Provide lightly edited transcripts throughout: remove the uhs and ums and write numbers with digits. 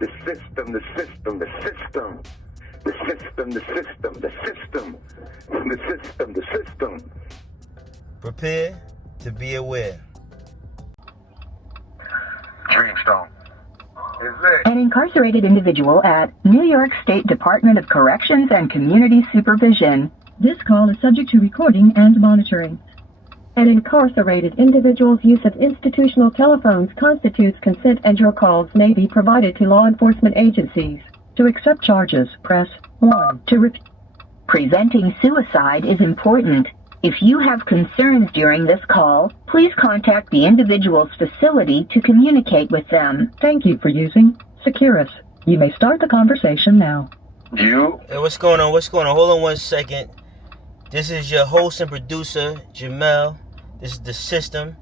The system, the system, the system. The system, the system, the system. The system, the system. Prepare to be aware. Dreamstone. An incarcerated individual at New York State Department of Corrections and Community Supervision. This call is subject to recording and monitoring. An incarcerated individual's use of institutional telephones constitutes consent, and your calls may be provided to law enforcement agencies. To accept charges, press 1. Preventing suicide is important. If you have concerns during this call, please contact the individual's facility to communicate with them. Thank you for using Securus. You may start the conversation now. Hey, what's going on? Hold on 1 second. This is your host and producer, Jemal. This is The System.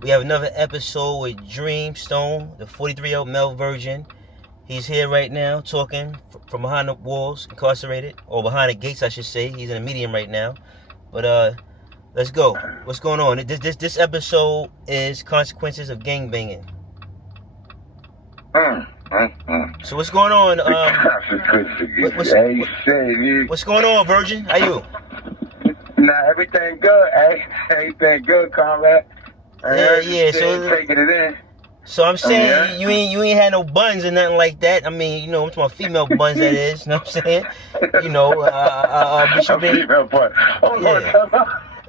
We have another episode with Dreamstone, the 43-year-old male virgin. He's here right now talking from behind the walls, incarcerated, or behind the gates, I should say. He's in a medium right now. But let's go. What's going on? This episode is consequences of gangbanging. So what's going on? What's going on, virgin? How you? Nah, everything good. Everything good, comrade. Yeah. So taking it in. So I'm saying you ain't had no buns or nothing like that. I mean, you know, I'm talking about female buns, that is. You know what I'm saying? You know, but you been, female bun.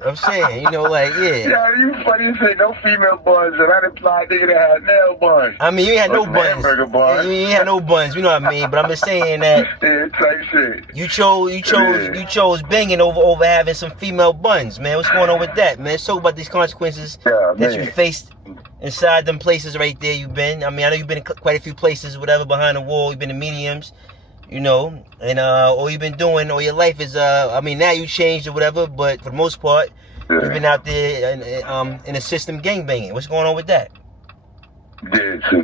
I'm saying, you know, like, yeah. Yeah, you funny as shit. No female buns, and that implied nigga that had nail buns. I mean, you ain't had no buns. Hamburger buns. You ain't had no buns. You know what I mean? But I'm just saying that. Yeah, type shit. You chose banging over having some female buns, man. What's going on with that, man? Let's talk about these consequences that you faced inside them places right there you've been. I mean, I know you've been in quite a few places, whatever, behind the wall. You've been in mediums, you know, and all you've been doing all your life is, I mean, now you changed or whatever, but for the most part, you've been out there in a system gangbanging. What's going on with that? Yeah, so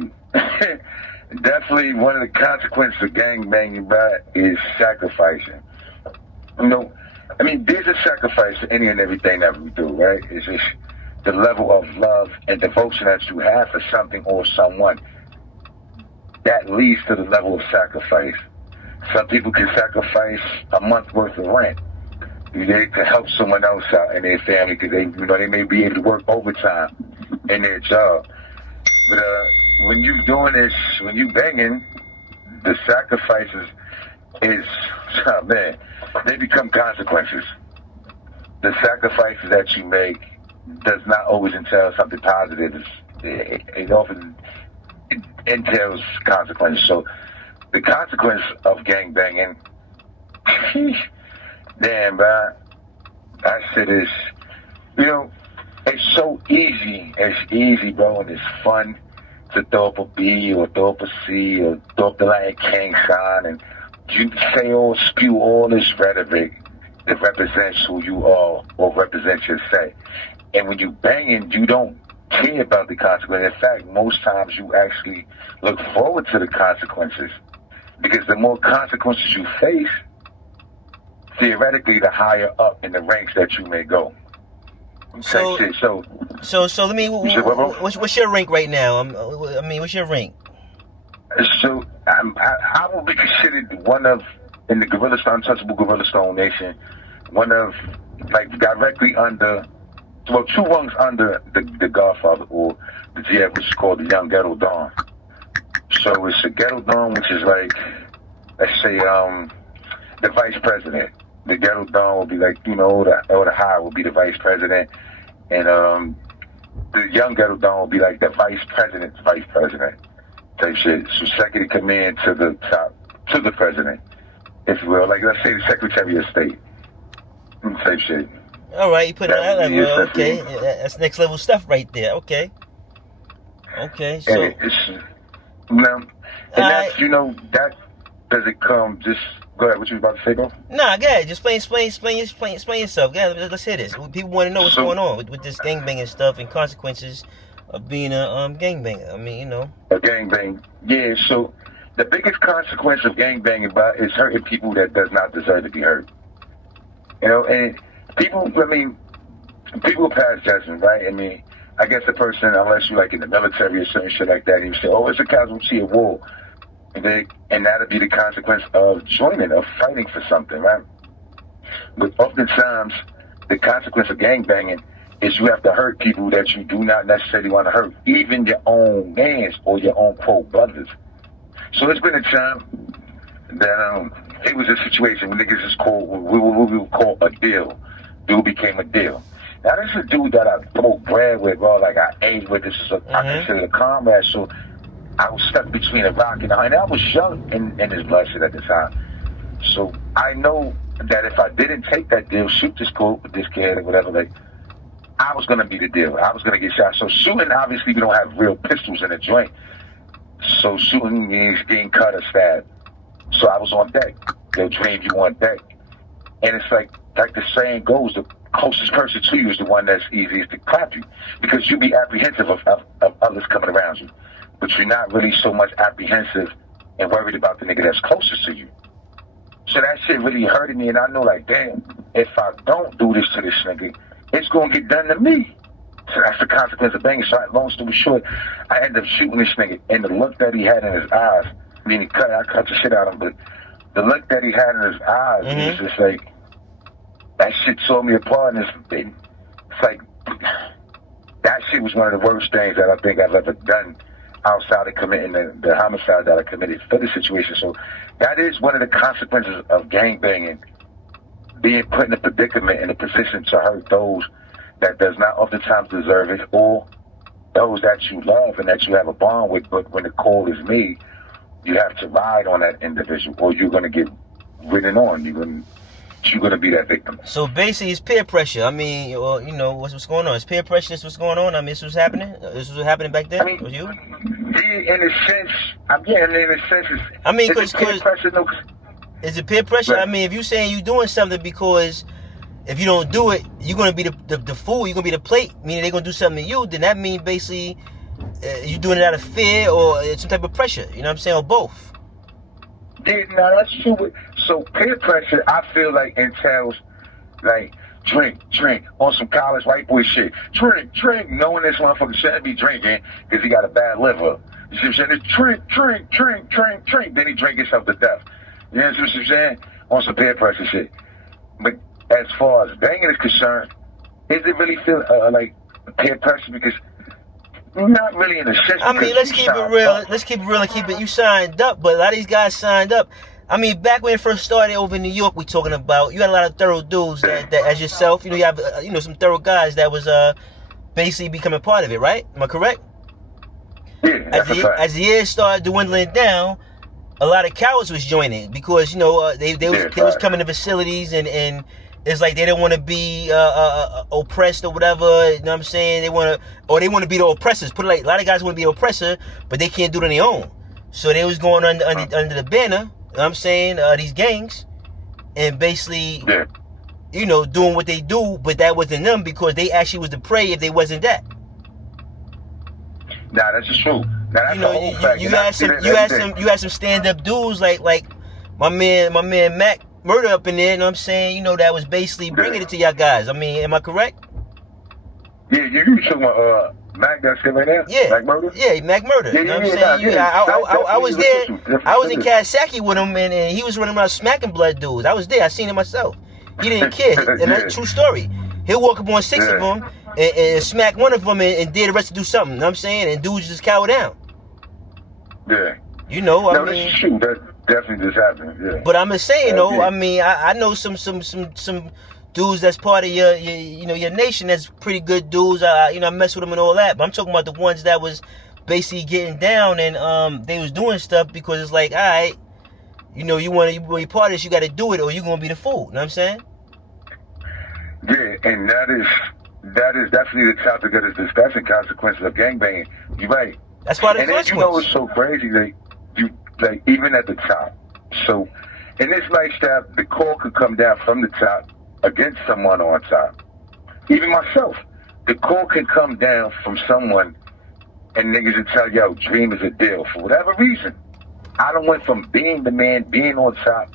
definitely one of the consequences of gangbanging, bro, is sacrificing. You know, I mean, there's a sacrifice for any and everything that we do, right? It's just the level of love and devotion that you have for something or someone. That leads to the level of sacrifice. Some people can sacrifice a month's worth of rent to help someone else out in their family because they may be able to work overtime in their job. But when you doing this, when you banging, the sacrifices they become consequences. The sacrifices that you make does not always entail something positive. It often entails consequences. So the consequence of gangbanging, damn, bro, that shit is, you know, it's so easy. It's easy, bro, and it's fun to throw up a B or throw up a C or throw up the Lion King sign, and you spew all this rhetoric that represents who you are or represents your say. And when you banging, you don't care about the consequences. In fact, most times you actually look forward to the consequences because the more consequences you face, theoretically, the higher up in the ranks that you may go. So let me. What's your rank right now? I mean, what's your rank? So I will be considered one of, in the untouchable Gorilla Stone Nation, one of, like, directly under. Well, 2 rungs under the Godfather, or the GF, which is called the Young Ghetto Don. So it's a Ghetto Don, which is like, let's say, the Vice President. The Ghetto Don will be like, you know, or the High will be the Vice President, and the Young Ghetto Don will be like the Vice President's Vice President type shit. So second in command to the top, to the President, if you will. Like, let's say the Secretary of State type shit. All right, you put it on that level. Okay, that's next level stuff right there. Okay, so that's, you know, that doesn't come just. Go ahead. What you was about to say, bro? Nah, go ahead. Just explain yourself. Go ahead, let's hear this. People want to know what's going on with this gangbanging stuff and consequences of being a gangbanger. I mean, you know, a gangbang. Yeah. So the biggest consequence of gangbanging is hurting people that does not deserve to be hurt. You know, and people pass judgment, right? I mean, I guess the person, unless you're like in the military or some shit like that, you say, oh, it's a casualty of war. And that'll be the consequence of joining, of fighting for something, right? But oftentimes, the consequence of gangbanging is you have to hurt people that you do not necessarily want to hurt, even your own mans or your own quote brothers. So it's been a time that it was a situation where niggas is called what we would call a deal. Dude became a deal. Now this is a dude that I broke bread with, bro. Like I ate with. This is I consider a comrade. So I was stuck between a rock and a hard. And I was young in his bloodshed at the time. So I know that if I didn't take that deal, shoot this quote with this kid or whatever, like I was gonna be the deal. I was gonna get shot. So shooting, obviously, we don't have real pistols in the joint. So shooting means getting cut or stabbed. So I was on deck. They'll Dream, you on deck. And it's like the saying goes, the closest person to you is the one that's easiest to clap you. Because you be apprehensive of others coming around you. But you're not really so much apprehensive and worried about the nigga that's closest to you. So that shit really hurted me, and I know, like, damn, if I don't do this to this nigga, it's gonna get done to me. So that's the consequence of banging. So long story short, I ended up shooting this nigga, and the look that he had in his eyes, I mean, I cut the shit out of him, but the look that he had in his eyes, it was just like, that shit tore me apart, and it's like, that shit was one of the worst things that I think I've ever done outside of committing the homicide that I committed for the situation. So that is one of the consequences of gangbanging, being put in a predicament, in a position to hurt those that does not oftentimes deserve it, or those that you love and that you have a bond with. But when the call is made, you have to ride on that individual, or you're going to get ridden on. You're going to be that victim. So basically, it's peer pressure. I mean, you know, what's going on? It's peer pressure. This what's going on. I mean, this was happening. This was happening back then. I mean, with you? Yeah, in a sense. Because peer pressure. No, is it peer pressure? Right. I mean, if you're saying you're doing something because if you don't do it, you're gonna be the fool. You're gonna be the plate. Meaning they're gonna do something to you. Then that means basically you're doing it out of fear or some type of pressure. You know what I'm saying? Or both. Yeah, no, that's true. So peer pressure, I feel like entails like drink on some college white boy shit. Drink, knowing this motherfucker shouldn't be drinking because he got a bad liver. You see what I'm saying? It's drink. Then he drink himself to death. You know what I'm saying? On some peer pressure shit. But as far as banging is concerned, is it really feel like peer pressure? Because not really in a sense. I mean, let's keep it real. Let's keep it real and keep it. You signed up, but a lot of these guys signed up. I mean, back when it first started over in New York, we talking about, you had a lot of thorough dudes that as yourself, you know, you have, some thorough guys that was basically becoming part of it, right? Am I correct? Yeah, as the years started dwindling down, a lot of cowards was joining because, they was coming to facilities and it's like they didn't want to be oppressed or whatever. You know what I'm saying? They want to be the oppressors. Put it like, a lot of guys want to be the oppressor, but they can't do it on their own. So they was going under the banner. You know what I'm saying? These gangs, and basically, doing what they do, but that wasn't them because they actually was the prey if they wasn't that. Nah, that's true. Now, that's you had some stand up dudes like my man Mac Murder up in there. You know what I'm saying? That was basically bringing it to y'all guys. I mean, am I correct? Yeah, you talking about Mac that's right there? Yeah. Mac Murder? Yeah, Mac Murder. You know what I'm saying? I was there. I was in Kawasaki with him, and he was running around smacking blood dudes. I was there. I seen it myself. He didn't care. And that's a true story. He'll walk up on 6 of them and smack one of them and dare the rest to do something. You know what I'm saying? And dudes just cower down. Yeah. I mean, that's true. That definitely just happened. Yeah. But I'm just saying, I mean, I know some dudes that's part of your nation that's pretty good dudes. I mess with them and all that. But I'm talking about the ones that was basically getting down and they was doing stuff because it's like, all right, you want to be part of this, you got to do it, or you're gonna be the fool. You know what I'm saying? Yeah, and that is definitely the topic of this discussion: consequences of gangbanging. You're right. That's why the consequence. And then, it's so crazy like even at the top. So in this lifestyle, the call could come down from the top against someone on top. Even myself, the call can come down from someone and niggas will tell yo, Dream is a deal. For whatever reason, I done went from being the man, being on top,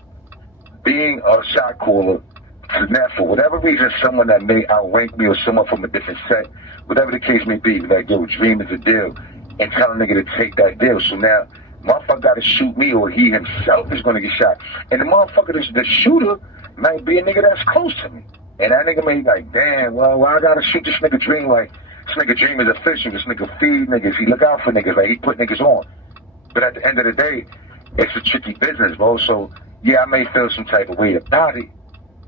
being a shot caller, to now for whatever reason, someone that may outrank me or someone from a different set, whatever the case may be, like yo, Dream is a deal, and tell a nigga to take that deal. So now Motherfucker got to shoot me, or he himself is going to get shot. And the motherfucker, the shooter, might be a nigga that's close to me. And that nigga may be like, damn, well, I got to shoot this nigga Dream. Like, this nigga Dream is official. This nigga feed niggas. He look out for niggas. Like, he put niggas on. But at the end of the day, it's a tricky business, bro. So, yeah, I may feel some type of way about it.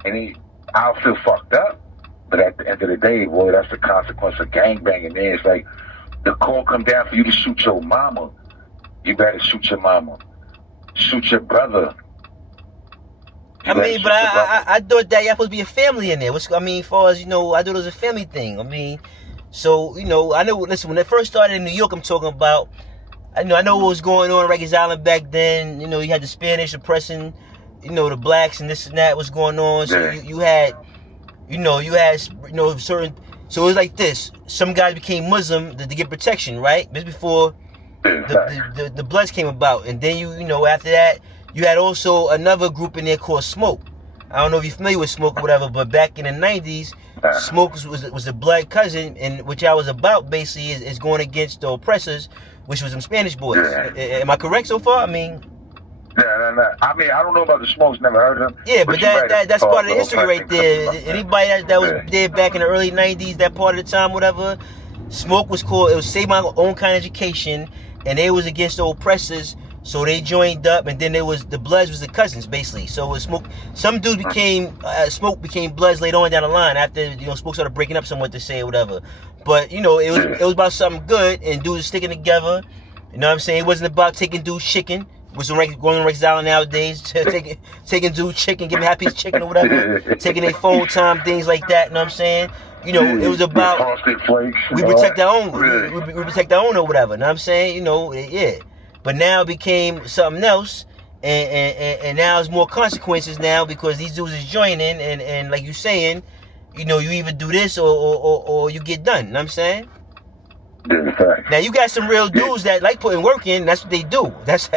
And I'll feel fucked up. But at the end of the day, boy, that's the consequence of gangbanging. Man, it's like, the call come down for you to shoot your mama. You better shoot your mama. Shoot your brother. I mean, but I thought that y'all supposed to be a family in there. As far as, I thought it was a family thing. I mean, so, I know, listen, when it first started in New York, I'm talking about, I know what was going on in Rikers Island back then. You had the Spanish oppressing, the blacks and this and that was going on. So you had certain, so it was like this. Some guys became Muslim to get protection, right? This before the Bloods came about. And then after that, you had also another group in there called Smoke. I don't know if you're familiar with Smoke or whatever, but back in the 90s, Smoke was a blood cousin, and which I was about basically is going against the oppressors, which was some Spanish boys. Am I correct so far? I mean, I mean, I don't know about the Smokes, never heard of them. Yeah, but that's part of the history right there. Anybody that was there back in the early 90s, that part of the time, whatever, Smoke was called, it was Save My Own Kind of Education, and they was against the oppressors. So they joined up, and then there was the Bloods was the cousins basically. So it was Smoke. Some dudes became Smoke became Bloods later on down the line after Smoke started breaking up somewhat to say or whatever. But it was about something good, and dudes sticking together. You know what I'm saying? It wasn't about taking dudes chicken, which is going on Rikers Island nowadays. taking dudes chicken, giving happy piece chicken or whatever, taking their phone time, things like that. You know what I'm saying? It was about we protect our own, we protect our own or whatever. You know what I'm saying? Yeah. But now it became something else, and now there's more consequences now because these dudes is joining, and like you're saying, you either do this or you get done. You know what I'm saying? Now you got some real dudes that like putting work in. That's what they do. That's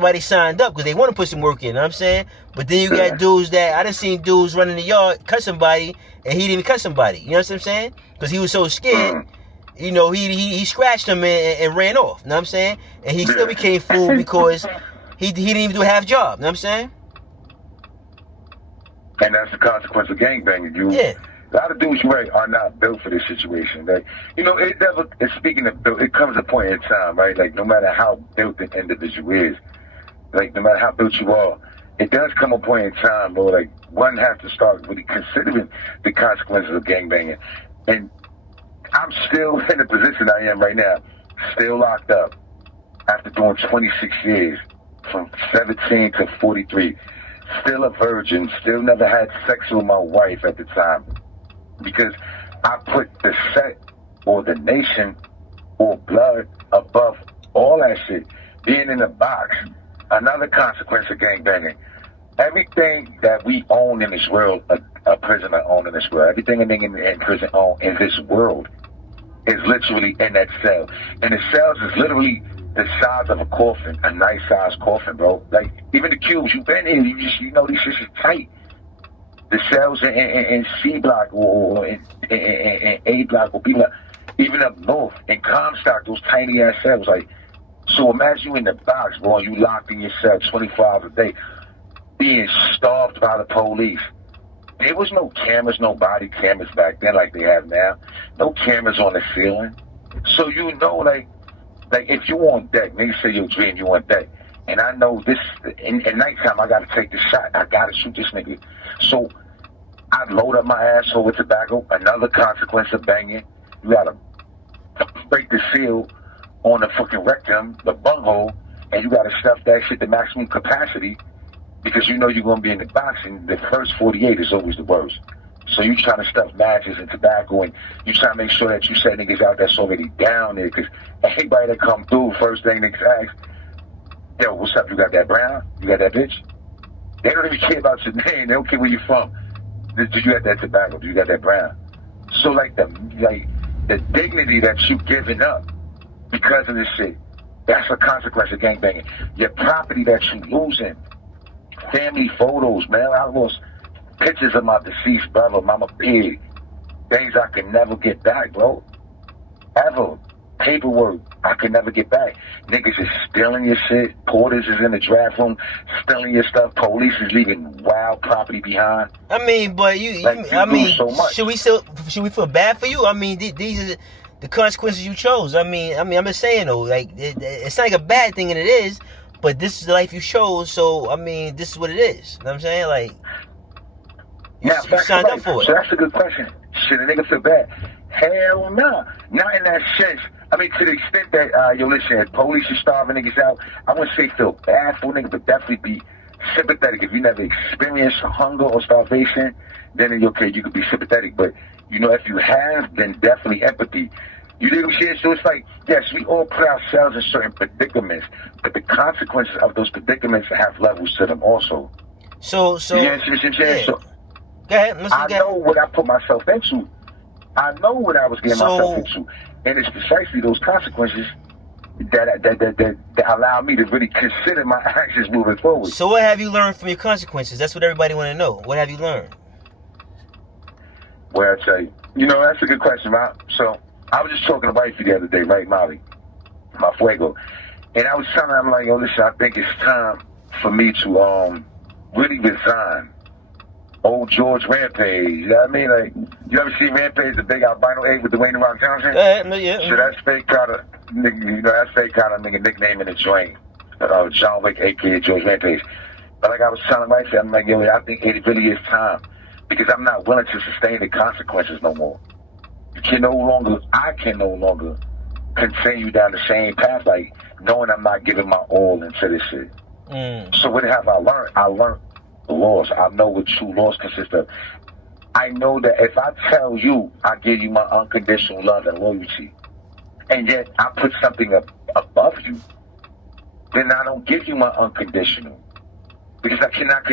why they signed up, because they want to put some work in. You know what I'm saying? But then you got dudes that I done seen dudes run in the yard, cut somebody, and he didn't even cut somebody. You know what I'm saying? Because he was so scared. He scratched him and ran off. You know what I'm saying? And he still became fool because he didn't even do a half job. You know what I'm saying? And that's the consequence of gangbanging. A lot of dudes, right, are not built for this situation. Like, it never. Speaking of built, it comes a point in time, right? Like, no matter how built an individual is, like, no matter how built you are, it does come a point in time, bro. Like, one has to start really considering the consequences of gangbanging. And I'm still in the position I am right now, still locked up after doing 26 years, from 17 to 43. Still a virgin, still never had sex with my wife at the time. Because I put the set or the nation or blood above all that shit. Being in the box, another consequence of gangbanging. Everything that we own in this world, a prisoner own in this world, everything a nigga in prison own in this world is literally in that cell. And the cells is literally the size of a coffin, a nice size coffin, bro. Like, even the cubes, you've been here, these shit is tight. The cells in C block or in A block or B block, even up north in Comstock, those tiny ass cells. Like, so imagine you in the box, bro, you locked in your cell 24 hours a day, being starved by the police. There was no cameras, no body cameras back then like they have now. No cameras on the ceiling. So like if you on deck, niggas say your Dream, you on deck. And I know this, in nighttime, I gotta take the shot. I gotta shoot this nigga. So I load up my asshole with tobacco, another consequence of banging. You gotta break the seal on the fucking rectum, the bunghole, and you gotta stuff that shit to maximum capacity because you're gonna be in the box, and the first 48 is always the worst. So you trying to stuff matches and tobacco, and you trying to make sure that you set niggas out that's already down there, because anybody that come through, first thing niggas ask, yo, what's up, you got that brown? You got that bitch? They don't even care about your name. They don't care where you're from. Do you got that tobacco? Do you got that brown? So like the dignity that you giving up because of this shit, that's a consequence of gangbanging. Your property that you losing, family photos, man. I lost pictures of my deceased brother, Mama Pig. Things I could never get back, bro. Ever. paperwork I could never get back. Niggas is stealing your shit. Porters is in the draft room stealing your stuff. Police is leaving wild property behind. I mean, but I mean, so much. should we feel bad for you? I mean, these are the consequences you chose. I mean, I'm just saying though, like it's not like a bad thing, and it is, but this is the life you chose. So I mean, this is what it is. You know what I'm saying? Like, you signed up for it. So that's a good question. Should a nigga feel bad? Hell no. Not in that sense. I mean, to the extent that, listen, police are starving niggas out, I wouldn't say feel bad for a nigga, but definitely be sympathetic. If you never experienced hunger or starvation, then okay, you could be sympathetic. But, if you have, then definitely empathy. You know what I'm saying? So it's like, yes, we all put ourselves in certain predicaments, but the consequences of those predicaments have levels to them also. So you know what I'm saying? Yeah. So, go ahead. I know what I put myself into. I know what I was getting myself into. And it's precisely those consequences that allow me to really consider my actions moving forward. So what have you learned from your consequences? That's what everybody want to know. What have you learned? Well, I tell you, that's a good question, man. So I was just talking to wifey the other day, right, Molly, my fuego. And I was telling her, I'm like, listen, I think it's time for me to really resign. Old George Rampage, you know what I mean? Like, you ever see Rampage, the big albino ape with Dwayne The Rock Johnson? Yeah. So that's fake kind of nigga nickname in the joint. John Wick, aka George Rampage. But like I was telling myself, I'm like, I think it really is time. Because I'm not willing to sustain the consequences no more. I can no longer continue down the same path, like, knowing I'm not giving my all into this shit. So what have I learned? I learned loss. I know what true loss consists of. I know that if I tell you I give you my unconditional love and loyalty, and yet I put something above you, then I don't give you my unconditional. Because I cannot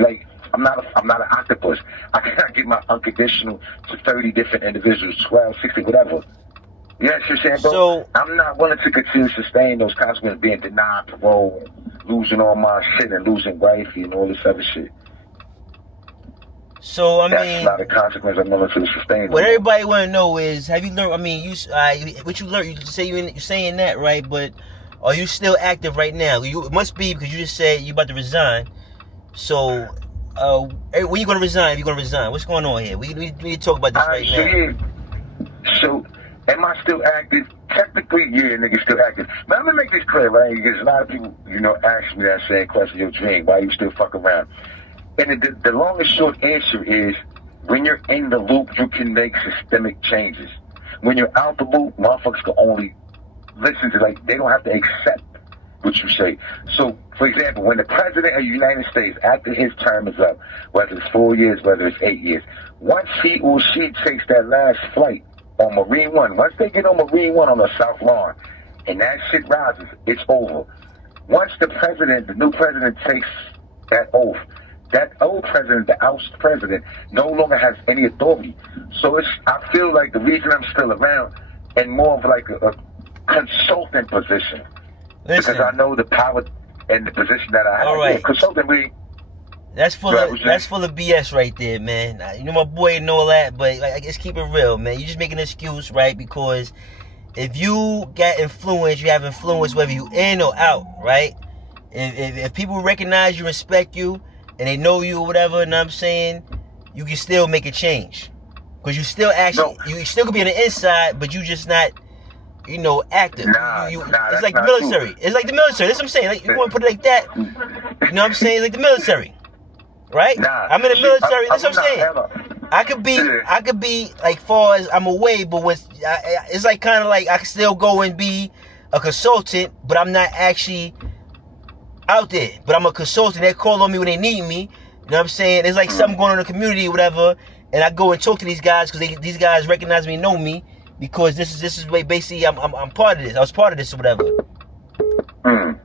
like, I'm not an octopus. I cannot give my unconditional to 30 different individuals, 12, 60, whatever. You know what I'm saying, bro? So, I'm not willing to continue to sustain those consequences, being denied parole, losing all my shit, and losing wifey and all this other shit. So, That's not a consequence I'm willing to sustain. What everybody want to know is, have you learned, what you learned, you say you're saying that, right? But are you still active right now? It must be, because you just said you're about to resign. So, when you going to resign? If you're going to resign, what's going on here? We need to talk about this right now. Yeah. So, am I still active? Technically, yeah, nigga, still active. But I'm gonna make this clear, right? Because a lot of people, ask me that same question, your dream, why you still fuck around? And the long and short answer is, when you're in the loop, you can make systemic changes. When you're out the loop, motherfuckers can only listen to, like, they don't have to accept what you say. So, for example, when the president of the United States, after his term is up, whether it's 4 years, whether it's 8 years, once he or she takes that last flight on Marine One, once they get on Marine One on the South Lawn, and that shit rises, it's over. Once the new president takes that oath, that old president, the oust president, no longer has any authority. So I feel like the reason I'm still around, and more of like a consultant position. Listen, because I know the power and the position that I have. All right. Yeah, consultant really. That's full of BS right there, man. My boy and all that, but let's keep it real, man. You just make an excuse, right? Because if you got influence, you have influence whether you in or out, right? If people recognize you, respect you, and they know you or whatever, you know what I'm saying, you can still make a change. Because you still you still could be on the inside, but you just not, active. It's like the military. It's like the military. That's what I'm saying. Like, you want to put it like that. You know what I'm saying? It's like the military. Right? I'm in the military. That's what I'm saying. I could be like far as I'm away, but it's like kind of like I can still go and be a consultant, but I'm not actually out there. But I'm a consultant. They call on me when they need me. You know what I'm saying? It's like something going on in the community or whatever, and I go and talk to these guys because these guys recognize me and know me because this is basically I'm part of this. I was part of this or whatever. All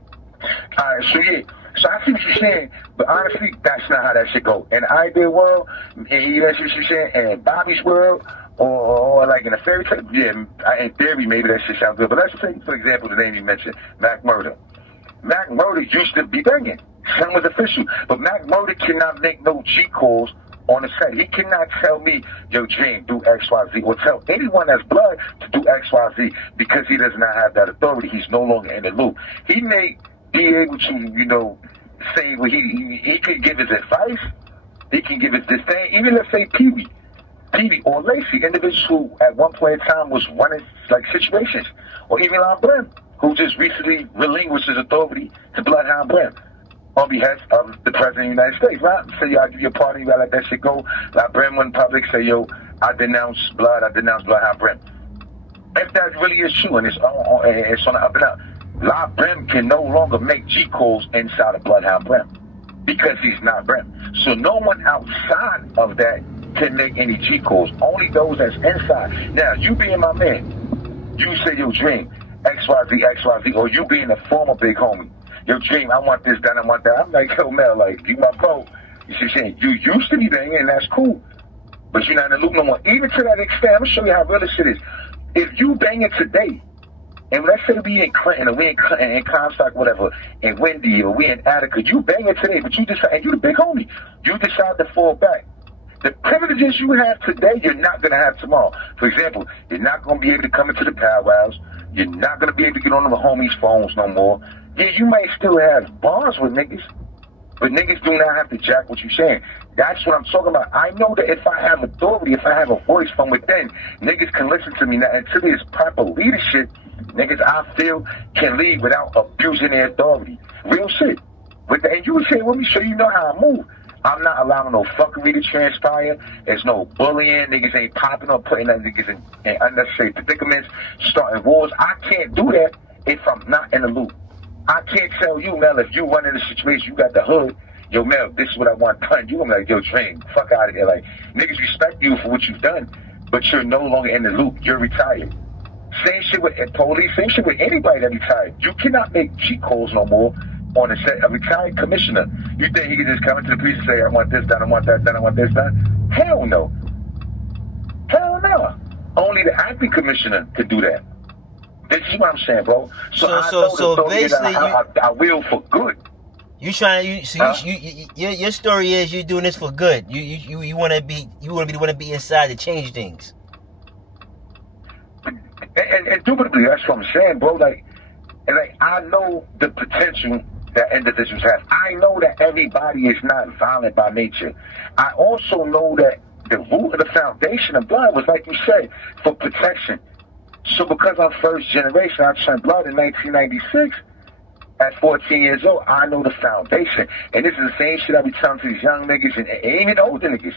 right, so yeah. So I see what you're saying, but honestly, that's not how that shit go. In the ideal world, that's what you're saying, in Bobby's world, or like in a fairy tale, yeah, in theory, maybe that shit sounds good. But let's take, for example, the name you mentioned, Mac Murder. Mac Murder used to be banging. Son was official. But Mac Murder cannot make no G calls on the set. He cannot tell me, yo, Dream, do X, Y, Z, or tell anyone that's blood to do X, Y, Z because he does not have that authority. He's no longer in the loop. He may be able to, say what he can give his advice. He can give his disdain. Even let's say Pee-wee or Lacey, individuals who at one point in time was running like situations, or even Brim, who just recently relinquished his authority to Bloodhound Brim on behalf of the President of the United States, right? Say, yo, I give you a party, you gotta let that shit go. La Brim went public, say, yo, I denounce Bloodhound Brim. If that really is true, and it's on the up and up, La Brim can no longer make G calls inside of Bloodhound Brim because he's not Brim. So no one outside of that can make any G calls. Only those that's inside. Now, you being my man, you say, yo, Dream, XYZ, or you being a former big homie, yo, Dream, I want this done, I want that. I'm like, yo, Mel, like, you my bro. You see, saying you used to be banging, and that's cool, but you're not in the loop no more. Even to that extent, I'm gonna show you how real this shit is. If you banging today, and let's say we in Clinton, or we in Comstock, whatever, in Wendy, or we in Attica, you banging today, but you decide, and you the big homie, you decide to fall back. The privileges you have today, you're not going to have tomorrow. For example, you're not going to be able to come into the powwows. You're not going to be able to get on the homies' phones no more. Yeah, you might still have bonds with niggas, but niggas do not have to jack what you're saying. That's what I'm talking about. I know that if I have authority, if I have a voice from within, niggas can listen to me. Now, until there's proper leadership, niggas, I feel, can lead without abusing their authority. Real shit. And you would say, let me show you know how I move. I'm not allowing no fuckery to transpire. There's no bullying. Niggas ain't popping up, putting that niggas in unnecessary predicaments, starting wars. I can't do that if I'm not in the loop. I can't tell you, Mel, if you run in a situation, you got the hood, yo, Mel, this is what I want done. You gonna be like, yo, Dream, fuck out of here. Like, niggas respect you for what you've done, but you're no longer in the loop. You're retired. Same shit with police, same shit with anybody that retired. You cannot make cheat calls no more on a retired commissioner. You think he can just come into the police and say, I want this done, I want that done, I want this done? Hell no. Hell no. Only the acting commissioner could do that. This is what I'm saying, bro. So basically, I will for good. Your story is you're doing this for good. You want to be the one to be inside to change things. And indubitably, that's what I'm saying, bro. Like I know the potential that individuals have. I know that everybody is not violent by nature. I also know that the root of the foundation of blood was, like you said, for protection. So because I'm first generation, I turned blood in 1996. At 14 years old, I know the foundation. And this is the same shit I be telling to these young niggas and even older niggas.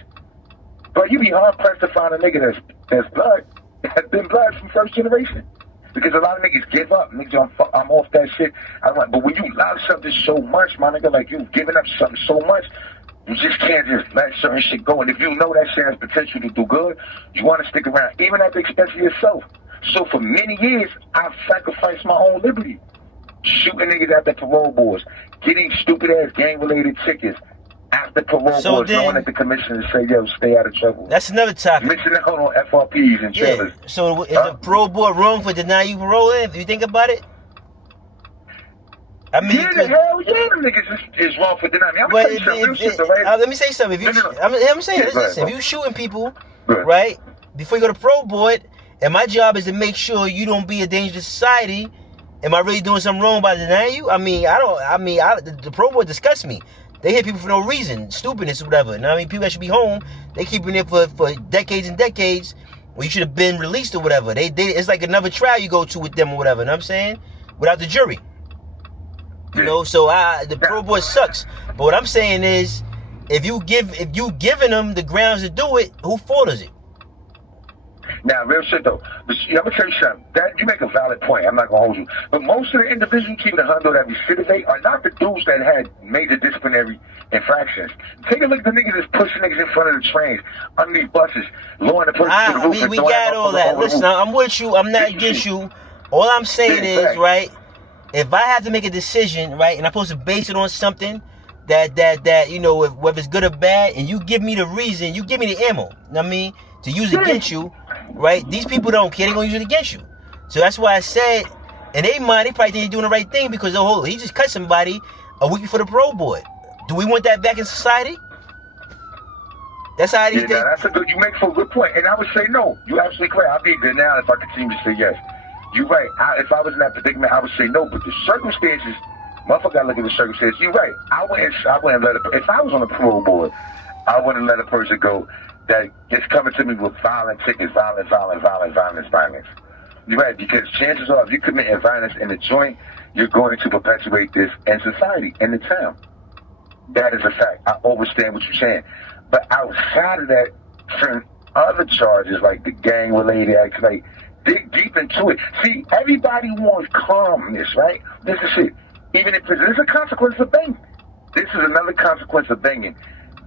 But you be hard pressed to find a nigga that's blood, that's been blood from first generation. Because a lot of niggas give up. Niggas, I'm off that shit. But when you love something so much, my nigga, like you've given up something so much, you just can't just let certain shit go. And if you know that shit has potential to do good, you want to stick around, even at the expense of yourself. So for many years, I've sacrificed my own liberty. Shooting niggas after parole boards, getting stupid ass gang related tickets after parole boards, knowing that the commissioner say, yo, stay out of trouble. That's another topic. Missing out on FRPs and trailers. Yeah. So is the parole board wrong for denying you parole if you think about it? I mean, yeah, hell yeah, the niggas is wrong for denying me. I'm gonna tell you something real shit, though, right? Let me say something. I'm saying, listen, if you shooting people, right, before you go to parole board, and my job is to make sure you don't be a danger to society, am I really doing something wrong by denying you? The parole board disgusts me. They hit people for no reason, stupidness or whatever. And I mean, people that should be home, they keep in there for decades and decades, where you should have been released or whatever. It's like another trial you go to with them or whatever. You know what I'm saying? Without the jury. You know, so the parole board sucks. But what I'm saying is, if you giving them the grounds to do it, who fault is it? Now, real shit though, I'm gonna tell you something. That you make a valid point. I'm not gonna hold you, but most of the individuals keeping the handle that recidivate are not the dudes that had major disciplinary infractions. Take a look at the niggas that's pushing niggas in front of the trains, underneath buses, lowering the person to the roof. We got all that. Listen, I'm with you. I'm not against you. All I'm saying is, right, if I have to make a decision, right, and I'm supposed to base it on something that you know, whether it's good or bad, and you give me the reason, you give me the ammo, you know what I mean, to use against you, right? These people don't care, they're gonna use it against you. So that's why I said, in their mind, they probably think they're doing the right thing because he just cut somebody a week before the parole board. Do we want that back in society? That's how these things. Yeah, that's a good. You make for a good point, and I would say no. You absolutely correct. I'd be good now if I continue to say yes. You're right. If I was in that predicament, I would say no. But the circumstances, motherfucker, gotta look at the circumstances. You're right. I wouldn't let it. If I was on the parole board, I wouldn't let a person go that is coming to me with violent tickets, violence. You're right, because chances are, if you commit violence in the joint, you're going to perpetuate this in society, in the town. That is a fact. I understand what you're saying. But outside of that, certain other charges, like the gang-related acts, like, dig deep into it. See, everybody wants calmness, right? This is it. Even if there's a consequence of banging. This is another consequence of banging.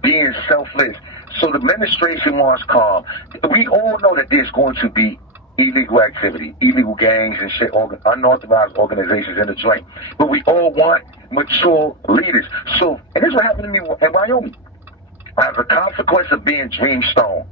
Being selfless. So the administration wants calm. We all know that there's going to be illegal activity, illegal gangs and shit, unauthorized organizations in the joint. But we all want mature leaders. So, and this is what happened to me in Wyoming. As a consequence of being Dreamstone,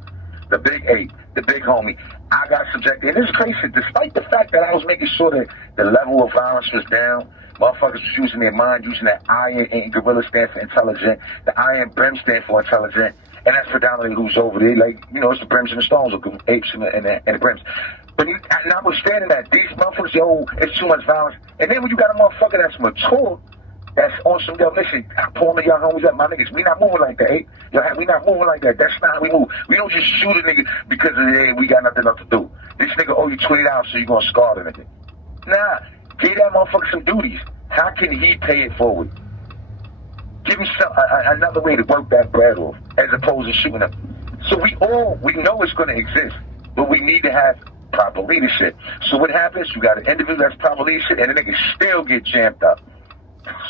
the big ape, the big homie, I got subjected. And it's crazy, despite the fact that I was making sure that the level of violence was down, motherfuckers was using their mind, using that iron and gorilla stand for intelligent, the iron brim stand for intelligent, and that's predominantly who's over there. Like, you know, it's the brims and the stones, or apes and the brims. But notwithstanding that, these motherfuckers, yo, it's too much violence. And then when you got a motherfucker that's mature, that's on some, yo, listen, pull me, y'all homies up, my niggas. We not moving like that, eh? Yo, we not moving like that. That's not how we move. We don't just shoot a nigga because we got nothing else to do. This nigga owe you $20, so you gonna scar the nigga. Nah, give that motherfucker some duties. How can he pay it forward? Give him another way to work that bread off, as opposed to shooting him. So we know it's gonna exist, but we need to have proper leadership. So what happens? You got an individual that's proper leadership, and the niggas still get jammed up.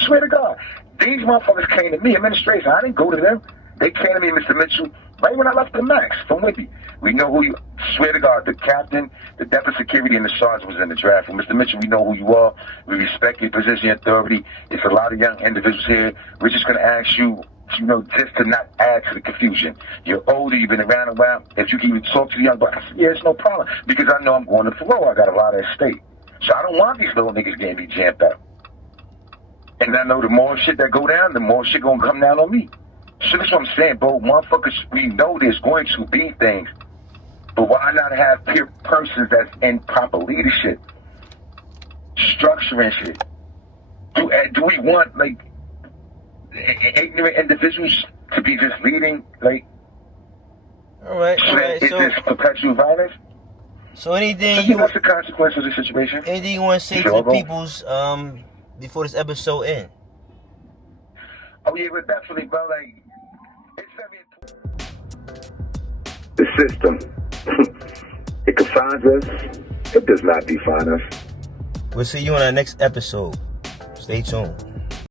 Swear to God, these motherfuckers came to me, administration. I didn't go to them. They came to me, Mr. Mitchell, right when I left the Max from Whippy. We know who you. Swear to God, the captain, the deputy security, and the sergeant was in the draft. Well, Mr. Mitchell, we know who you are. We respect your position, your authority. It's a lot of young individuals here. We're just going to ask you, you know, just to not add to the confusion. You're older, you've been around a while. If you can even talk to the young boy, I said, yeah, it's no problem. Because I know I'm going to parole. I got a lot at stake. So I don't want these little niggas getting be jammed up. And I know the more shit that go down, the more shit gonna come down on me. So that's what I'm saying, bro. Motherfuckers, we know there's going to be things. But why not have peer persons that's in proper leadership? Structuring shit. Do we want, like, ignorant individuals to be just leading, like, all right. Is this perpetual violence? So anything what's the consequence of the situation? Anything you want to say to the people's before this episode ends? Oh yeah, but definitely, bro. Like, it's very important. The system. It confines us. It does not define us. We'll see you on our next episode. Stay tuned.